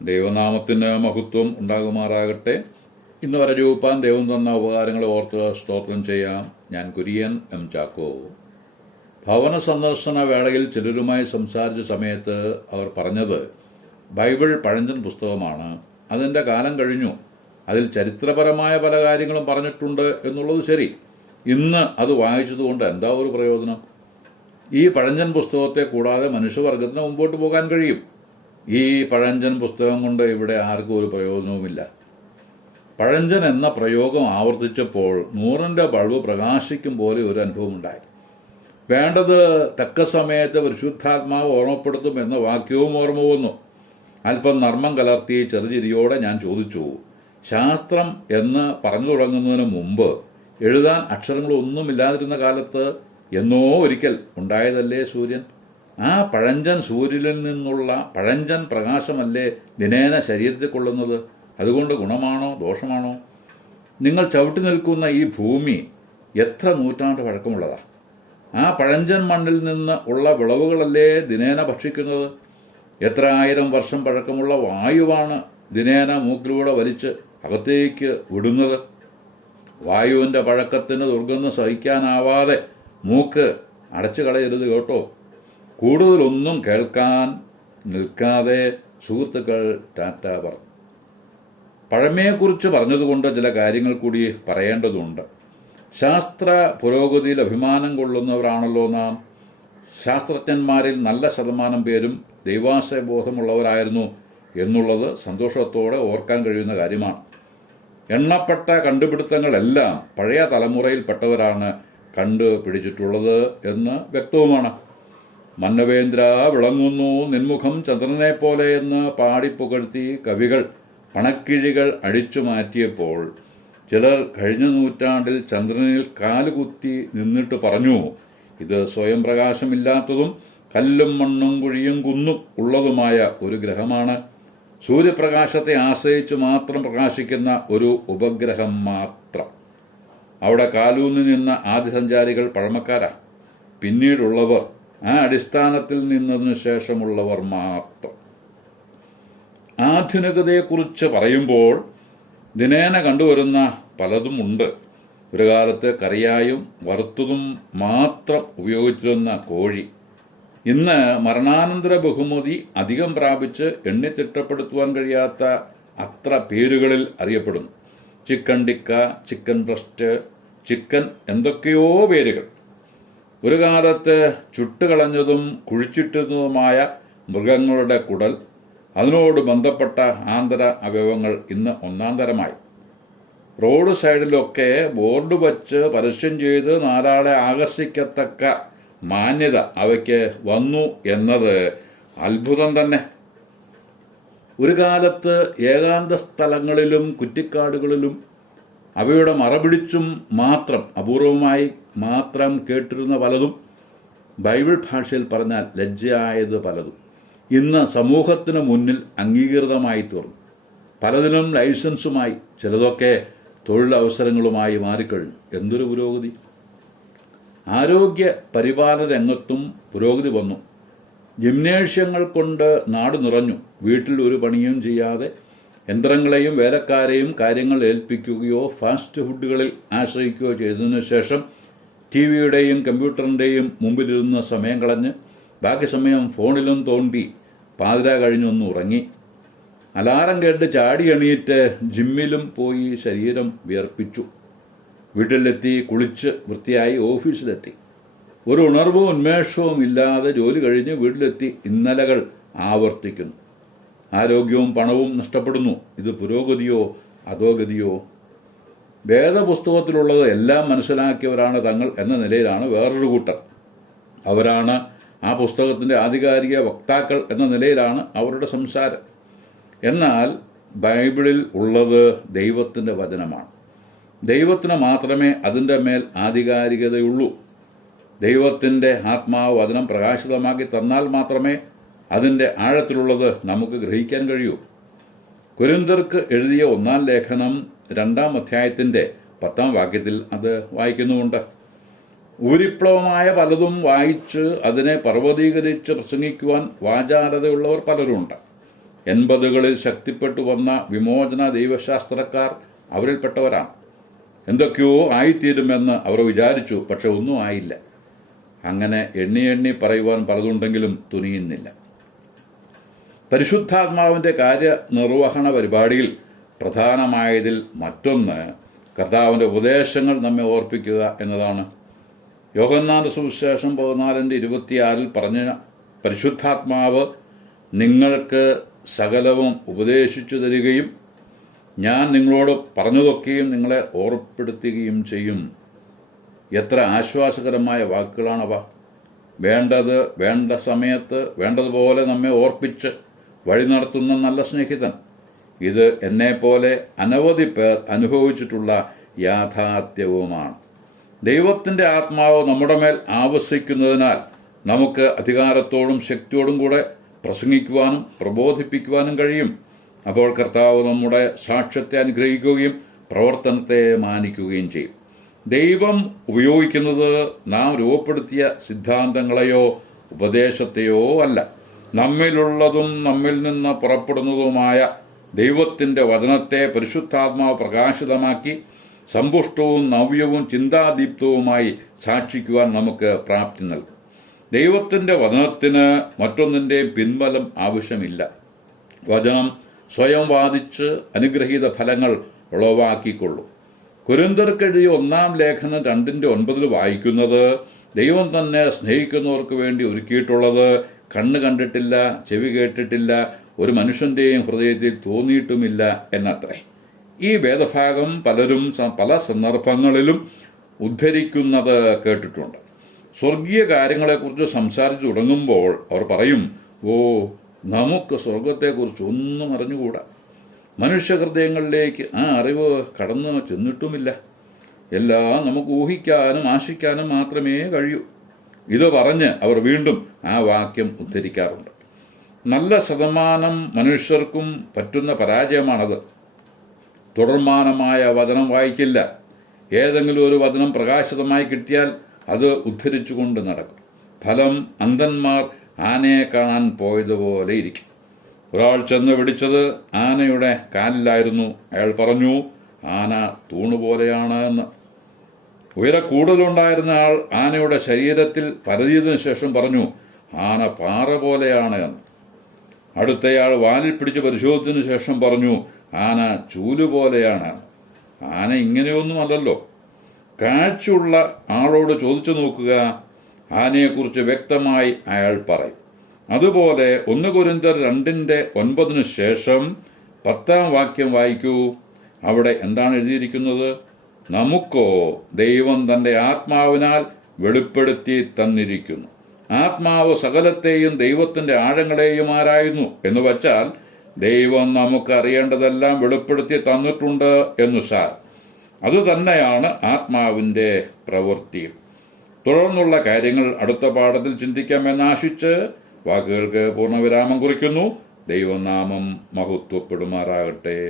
ദൈവനാമത്തിന് മഹത്വം ഉണ്ടാകുമാറാകട്ടെ. ഇന്ന് വരരൂപാൻ ദൈവം തന്ന ഉപകാരങ്ങളെ ഓർത്ത് സ്തോത്രം ചെയ്യാം. ഞാൻ കുര്യൻ എം ചാക്കോ. ഭവന സന്ദർശന വേളയിൽ ചിലരുമായി സംസാരിച്ച സമയത്ത് അവർ പറഞ്ഞത് ബൈബിൾ പഴഞ്ചൻ പുസ്തകമാണ്, അതിൻ്റെ കാലം കഴിഞ്ഞു, അതിൽ ചരിത്രപരമായ പല കാര്യങ്ങളും പറഞ്ഞിട്ടുണ്ട് എന്നുള്ളത് ശരി. ഇന്ന് അത് വായിച്ചതുകൊണ്ട് എന്താ ഒരു പ്രയോജനം? ഈ പഴഞ്ചൻ പുസ്തകത്തെ കൂടാതെ മനുഷ്യവർഗത്തിന് മുമ്പോട്ട് പോകാൻ കഴിയും. ഈ പഴഞ്ചൻ പുസ്തകം കൊണ്ട് ഇവിടെ ആർക്കും ഒരു പ്രയോജനവുമില്ല. പഴഞ്ചൻ എന്ന പ്രയോഗം ആവർത്തിച്ചപ്പോൾ 100ന്റെ ബൾബ് പ്രകാശിക്കും പോലെ ഒരു അനുഭവം ഉണ്ടായി. വേണ്ടത് തക്ക സമയത്ത് പരിശുദ്ധാത്മാവ് ഓർമ്മപ്പെടുത്തും എന്ന വാക്യവും ഓർമ്മ വന്നു. അല്പം നർമ്മം കലർത്തി ചെറുചിരിയോടെ ഞാൻ ചോദിച്ചു, ശാസ്ത്രം എന്ന് പറഞ്ഞു തുടങ്ങുന്നതിന് മുമ്പ് എഴുതാൻ അക്ഷരങ്ങളൊന്നുമില്ലാതിരുന്ന കാലത്ത് എന്നോ ഒരിക്കൽ ഉണ്ടായതല്ലേ സൂര്യൻ? ആ പഴഞ്ചൻ സൂര്യനിൽ നിന്നുള്ള പഴഞ്ചൻ പ്രകാശമല്ലേ ദിനേന ശരീരത്തിൽ കൊള്ളുന്നത്? അതുകൊണ്ട് ഗുണമാണോ ദോഷമാണോ? നിങ്ങൾ ചവിട്ടി നിൽക്കുന്ന ഈ ഭൂമി എത്ര നൂറ്റാണ്ട് പഴക്കമുള്ളതാ? ആ പഴഞ്ചൻ മണ്ണിൽ നിന്ന് ഉള്ള വിളവുകളല്ലേ ദിനേന ഭക്ഷിക്കുന്നത്? എത്ര ആയിരം വർഷം പഴക്കമുള്ള വായുവാണ് ദിനേന മൂക്കിലൂടെ വലിച്ച് അകത്തേക്ക് വിടുന്നത്. വായുവിൻ്റെ പഴക്കത്തിന് ദുർഗന്ധം സഹിക്കാനാവാതെ മൂക്ക് അടച്ചു കളയരുത് കേട്ടോ. കൂടുതലൊന്നും കേൾക്കാൻ നിൽക്കാതെ സുഹൃത്തുക്കൾ ടാറ്റ പറഞ്ഞു. പഴമയെക്കുറിച്ച് പറഞ്ഞതുകൊണ്ട് ചില കാര്യങ്ങൾ കൂടി പറയേണ്ടതുണ്ട്. ശാസ്ത്ര പുരോഗതിയിൽ അഭിമാനം കൊള്ളുന്നവരാണല്ലോ നാം. ശാസ്ത്രജ്ഞന്മാരിൽ നല്ല ശതമാനം പേരും ദൈവാശ്രയബോധമുള്ളവരായിരുന്നു എന്നുള്ളത് സന്തോഷത്തോടെ ഓർക്കാൻ കഴിയുന്ന കാര്യമാണ്. എണ്ണപ്പെട്ട കണ്ടുപിടുത്തങ്ങളെല്ലാം പഴയ തലമുറയിൽപ്പെട്ടവരാണ് കണ്ടുപിടിച്ചിട്ടുള്ളത് എന്ന് വ്യക്തവുമാണ്. മന്നവേന്ദ്ര വിളങ്ങുന്നു നിൻമുഖം ചന്ദ്രനെ പോലെ എന്ന് പാടിപ്പുകഴ്ത്തി കവികൾ പണക്കിഴികൾ അടിച്ചു മാറ്റിയപ്പോൾ ചിലർ കഴിഞ്ഞ നൂറ്റാണ്ടിൽ ചന്ദ്രനിൽ കാലുകുത്തി നിന്നിട്ട് പറഞ്ഞു, ഇത് സ്വയം പ്രകാശമില്ലാത്തതും കല്ലും മണ്ണും കുഴിയും കുന്നും ഉള്ളതുമായ ഒരു ഗ്രഹമാണ്. സൂര്യപ്രകാശത്തെ ആശ്രയിച്ച് മാത്രം പ്രകാശിക്കുന്ന ഒരു ഉപഗ്രഹം മാത്രം. അവിടെ കാലൂന്നി നിന്ന ആദ്യസഞ്ചാരികൾ പഴമക്കാരാ. പിന്നീടുള്ളവർ ആ അടിസ്ഥാനത്തിൽ നിന്നതിനു ശേഷമുള്ളവർ മാത്രം. ആധുനികതയെക്കുറിച്ച് പറയുമ്പോൾ ദിനേന കണ്ടുവരുന്ന പലതും ഉണ്ട്. ഒരു കാലത്ത് കറിയായും വറുത്തതും മാത്രം ഉപയോഗിച്ചിരുന്ന കോഴി ഇന്ന് മരണാനന്തര ബഹുമതി അധികം പ്രാപിച്ച് എണ്ണിത്തിട്ടപ്പെടുത്തുവാൻ കഴിയാത്ത അത്ര പേരുകളിൽ അറിയപ്പെടുന്നു. Chicken tikka, chicken breast, chicken എന്തൊക്കെയോ പേരുകൾ. ഒരു കാലത്ത് ചുട്ടുകളഞ്ഞതും കുഴിച്ചിട്ടുന്നതുമായ മൃഗങ്ങളുടെ കുടൽ, അതിനോട് ബന്ധപ്പെട്ട ആന്തര അവയവങ്ങൾ ഇന്ന് ഒന്നാം തരമായി. റോഡ് സൈഡിലൊക്കെ ബോർഡ് വച്ച് പരസ്യം ചെയ്ത് നാലാളെ ആകർഷിക്കത്തക്ക മാന്യത അവയ്ക്ക് വന്നു എന്നത് അത്ഭുതം തന്നെ. ഒരു കാലത്ത് ഏകാന്ത സ്ഥലങ്ങളിലും കുറ്റിക്കാടുകളിലും അവയുടെ മറപിടിച്ചും മാത്രം അപൂർവമായി മാത്രം കേട്ടിരുന്ന പലതും, ബൈബിൾ ഭാഷയിൽ പറഞ്ഞാൽ ലജ്ജയായത് പലതും ഇന്ന് സമൂഹത്തിന് മുന്നിൽ അംഗീകൃതമായി തീർന്നു. പലതിനും ലൈസൻസുമായി, ചിലതൊക്കെ തൊഴിലവസരങ്ങളുമായി മാറിക്കഴിഞ്ഞു. എന്തൊരു പുരോഗതി! ആരോഗ്യ പരിപാലന രംഗത്തും പുരോഗതി വന്നു. ജിംനേഷ്യങ്ങൾ കൊണ്ട് നാട് നിറഞ്ഞു. വീട്ടിൽ ഒരു പണിയും ചെയ്യാതെ യന്ത്രങ്ങളെയും വേലക്കാരെയും കാര്യങ്ങൾ ഏൽപ്പിക്കുകയോ ഫാസ്റ്റ് ഫുഡുകളിൽ ആശ്രയിക്കുകയോ ചെയ്തതിനു ശേഷം ടിവിയുടെയും കമ്പ്യൂട്ടറിൻ്റെയും മുമ്പിലിരുന്ന സമയം കളഞ്ഞ് ബാക്കി സമയം ഫോണിലും തോണ്ടി പാതിര കഴിഞ്ഞൊന്ന് ഉറങ്ങി. അലാറം കേട്ട് ചാടി എണീറ്റ് ജിമ്മിലും പോയി ശരീരം വിയർപ്പിച്ചു. വീട്ടിലെത്തി കുളിച്ച് വൃത്തിയായി ഓഫീസിലെത്തി. ഒരു ഉണർവും ഉന്മേഷവും ഇല്ലാതെ ജോലി കഴിഞ്ഞ് വീട്ടിലെത്തി ഇന്നലകൾ ആവർത്തിക്കുന്നു. ആരോഗ്യവും പണവും നഷ്ടപ്പെടുന്നു. ഇത് പുരോഗതിയോ അധോഗതിയോ? വേദപുസ്തകത്തിലുള്ളത് എല്ലാം മനസ്സിലാക്കിയവരാണ് തങ്ങൾ എന്ന നിലയിലാണ് വേറൊരു കൂട്ടർ. അവരാണ് ആ പുസ്തകത്തിൻ്റെ ആധികാരിക വക്താക്കൾ എന്ന നിലയിലാണ് അവരുടെ സംസാരം. എന്നാൽ ബൈബിളിൽ ഉള്ളത് ദൈവത്തിൻ്റെ വചനമാണ്. ദൈവത്തിന് മാത്രമേ അതിൻ്റെ മേൽ ആധികാരികതയുള്ളൂ. ദൈവത്തിൻ്റെ ആത്മാവ് വചനം പ്രകാശിതമാക്കി തന്നാൽ മാത്രമേ അതിൻ്റെ ആഴത്തിലുള്ളത് നമുക്ക് ഗ്രഹിക്കാൻ കഴിയൂ. കൊരിന്ത്യർക്ക് എഴുതിയ 1-ാം ലേഖനം 2-ാം അധ്യായത്തിൻ്റെ 10-ാം വാക്യത്തിൽ അത് വായിക്കുന്നുമുണ്ട്. ഉപരിപ്ലവമായ പലതും വായിച്ച് അതിനെ പർവ്വതീകരിച്ച് പ്രസംഗിക്കുവാൻ വാചാലതയുള്ളവർ പലരുമുണ്ട്. 80കളിൽ ശക്തിപ്പെട്ടു വന്ന വിമോചന ദൈവശാസ്ത്രക്കാർ അവരിൽപ്പെട്ടവരാണ്. എന്തൊക്കെയോ ആയിത്തീരുമെന്ന് അവർ വിചാരിച്ചു, പക്ഷെ ഒന്നും ആയില്ല. അങ്ങനെ എണ്ണി എണ്ണി പറയുവാൻ പലതുണ്ടെങ്കിലും തുനിയുന്നില്ല. പരിശുദ്ധാത്മാവിന്റെ കാര്യനിർവഹണ പരിപാടിയിൽ പ്രധാനമായതിൽ മറ്റൊന്ന് കർത്താവിന്റെ ഉപദേശങ്ങൾ നമ്മെ ഓർപ്പിക്കുക എന്നതാണ്. യോഹന്നാന്റെ സുവിശേഷം 14:26 പറഞ്ഞ പരിശുദ്ധാത്മാവ് നിങ്ങൾക്ക് സകലവും ഉപദേശിച്ചു തരികയും ഞാൻ നിങ്ങളോട് പറഞ്ഞതൊക്കെയും നിങ്ങളെ ഓർപ്പെടുത്തുകയും ചെയ്യും. എത്ര ആശ്വാസകരമായ വാക്കുകളാണവ. വേണ്ടത് വേണ്ട സമയത്ത് വേണ്ടതുപോലെ നമ്മെ ഓർപ്പിച്ച് വഴി നടത്തുന്ന നല്ല സ്നേഹിതൻ. ഇത് എന്നെപ്പോലെ അനവധി പേർ അനുഭവിച്ചിട്ടുള്ള യാഥാർത്ഥ്യവുമാണ്. ദൈവത്തിന്റെ ആത്മാവ് നമ്മുടെ മേൽ ആവസിക്കുന്നതിനാൽ നമുക്ക് അധികാരത്തോടും ശക്തിയോടും കൂടെ പ്രസംഗിക്കുവാനും പ്രബോധിപ്പിക്കുവാനും കഴിയും. അപ്പോൾ കർത്താവ് നമ്മുടെ സാക്ഷ്യത്തെ അനുഗ്രഹിക്കുകയും പ്രവർത്തനത്തെ മാനിക്കുകയും ചെയ്യും. ദൈവം ഉപയോഗിക്കുന്നത് നാം രൂപപ്പെടുത്തിയ സിദ്ധാന്തങ്ങളെയോ ഉപദേശത്തെയോ അല്ല, നമ്മിലുള്ളതും നമ്മിൽ നിന്ന് പുറപ്പെടുന്നതുമായ ദൈവത്തിന്റെ വചനത്തെ പരിശുദ്ധാത്മാവ് പ്രകാശിതമാക്കി സമ്പുഷ്ടവും നവ്യവും ചിന്താദീപ്തവുമായി സാക്ഷിക്കുവാൻ നമുക്ക് പ്രാപ്തി നൽകും. ദൈവത്തിന്റെ വചനത്തിന് മറ്റൊന്നിന്റെയും പിൻബലം ആവശ്യമില്ല. വചനം സ്വയം വാദിച്ച് അനുഗ്രഹീത ഫലങ്ങൾ ഉളവാക്കിക്കൊള്ളും. കൊരിന്ത്യർക്കെഴുതിയ 1-ാം ലേഖനം 2:9 വായിക്കുന്നത്, ദൈവം തന്നെ സ്നേഹിക്കുന്നവർക്ക് വേണ്ടി ഒരുക്കിയിട്ടുള്ളത് കണ്ണ് കണ്ടിട്ടില്ല, ചെവി കേട്ടിട്ടില്ല, ഒരു മനുഷ്യന്റെയും ഹൃദയത്തിൽ തോന്നിയിട്ടുമില്ല എന്നത്രേ. ഈ വേദഭാഗം പലരും പല സന്ദർഭങ്ങളിലും ഉദ്ധരിക്കുന്നത് കേട്ടിട്ടുണ്ട്. സ്വർഗീയ കാര്യങ്ങളെക്കുറിച്ച് സംസാരിച്ചു തുടങ്ങുമ്പോൾ അവർ പറയും, നമുക്ക് സ്വർഗത്തെക്കുറിച്ച് ഒന്നും അറിഞ്ഞുകൂടാ, മനുഷ്യഹൃദയങ്ങളിലേക്ക് ആ അറിവ് കടന്നു ചെന്നിട്ടുമില്ല, എല്ലാം നമുക്ക് ഊഹിക്കാനും ആശിക്കാനും മാത്രമേ കഴിയൂ. ഇത് പറഞ്ഞ് അവർ വീണ്ടും ആ വാക്യം ഉദ്ധരിക്കാറുണ്ട്. നല്ല ശതമാനം മനുഷ്യർക്കും പറ്റുന്ന പരാജയമാണത്. തുടർമാനമായ വചനം വായിക്കില്ല. ഏതെങ്കിലും ഒരു വചനം പ്രകാശിതമായി കിട്ടിയാൽ അത് ഉദ്ധരിച്ചുകൊണ്ട് നടക്കും. ഫലം അന്ധന്മാർ ആനയെ കാണാൻ പോയതുപോലെ ഇരിക്കും. ഒരാൾ ചെന്ന് പിടിച്ചത് ആനയുടെ കാലിലായിരുന്നു. അയാൾ പറഞ്ഞു, ആന തൂണുപോലെയാണ് എന്ന്. ഉയര കൂടുതലുണ്ടായിരുന്ന ആൾ ആനയുടെ ശരീരത്തിൽ പരതിയതിനു ശേഷം പറഞ്ഞു, ആന പാറ പോലെയാണ് എന്ന്. അടുത്തയാൾ വാലിൽ പിടിച്ച് പരിശോധിച്ചതിനു ശേഷം പറഞ്ഞു, ആന ചൂലുപോലെയാണ്. ആന ഇങ്ങനെയൊന്നുമല്ലല്ലോ. കാഴ്ചയുള്ള ആളോട് ചോദിച്ചു നോക്കുക, ആനയെക്കുറിച്ച് വ്യക്തമായി അയാൾ പറയും. അതുപോലെ 1 കൊരിന്ത്യർ 2:9 ശേഷം 10-ാം വാക്യം വായിക്കൂ. അവിടെ എന്താണ് എഴുതിയിരിക്കുന്നത്? നമുക്കോ ദൈവം തന്റെ ആത്മാവിനാൽ വെളിപ്പെടുത്തി തന്നിരിക്കുന്നു. ആത്മാവ് സകലത്തെയും ദൈവത്തിന്റെ ആഴങ്ങളെയും ആരായുന്നു എന്ന് വച്ചാൽ ദൈവം നമുക്ക് അറിയേണ്ടതെല്ലാം വെളിപ്പെടുത്തി തന്നിട്ടുണ്ട് എന്നു സാർ. അതുതന്നെയാണ് ആത്മാവിന്റെ പ്രവൃത്തിയും. തുടർന്നുള്ള കാര്യങ്ങൾ അടുത്ത പാഠത്തിൽ ചിന്തിക്കാമെന്നാശിച്ച് വാക്കുകൾക്ക് പൂർണ്ണവിരാമം കുറിക്കുന്നു. ദൈവനാമം മഹത്വപ്പെടുമാറാകട്ടെ.